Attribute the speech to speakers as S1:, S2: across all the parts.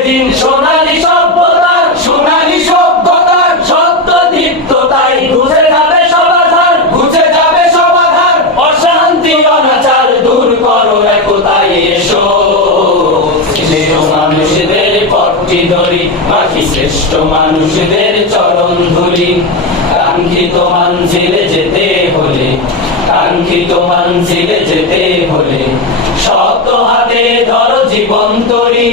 S1: সেদিন সোনালী সভ্যতার সোনালী সভ্যতার সত্য দীপ্ত, তাই ঘুষে যাবে সমাধান ঘুষে যাবে সমাধান। অশান্তি অনাচার দূর করো একতাই এসো। মানুষদের পটটি ধরি, বাকি শ্রেষ্ঠ মানুষদের চরণ ধুলি কাঙ্ক্ষিত মানছিলে যেতে হলে, কাঙ্ক্ষিত মানছিলে যেতে হলে, শত হাতে ধর জীবন তরি,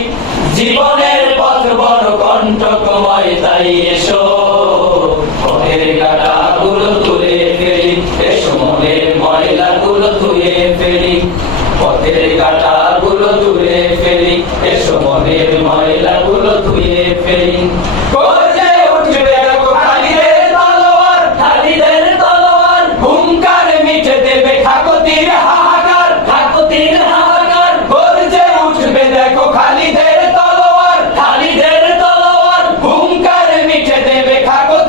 S1: জীবনের পথ বড় কণ্ঠকময় তাই এসো। পথের কাটা গুলো তুলে ফেলি, এসো মনের ময়লা গুলো তুলে ফেলি। পথের কাটা গুলো তুলে ফেলি ময়লা গুলো ধুয়ে ফেলি।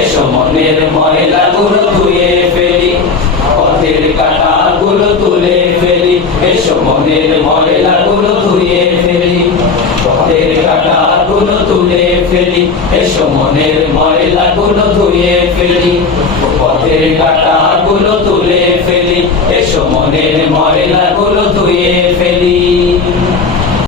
S1: এসো মনের ময়লা গুলো ধুয়ে ফেলি, পথের কাটা গুলো তুলে ফেলি। এসো মনের ময়লা গুলো ধুয়ে ফেলি, পথের কাটা গুলো তুলে ফেলি। এসো মনের ময়লা গুলো ধুয়ে ফেলি, পথের কাটা গুলো তুলে ফেলি। এসো মনের ময়লা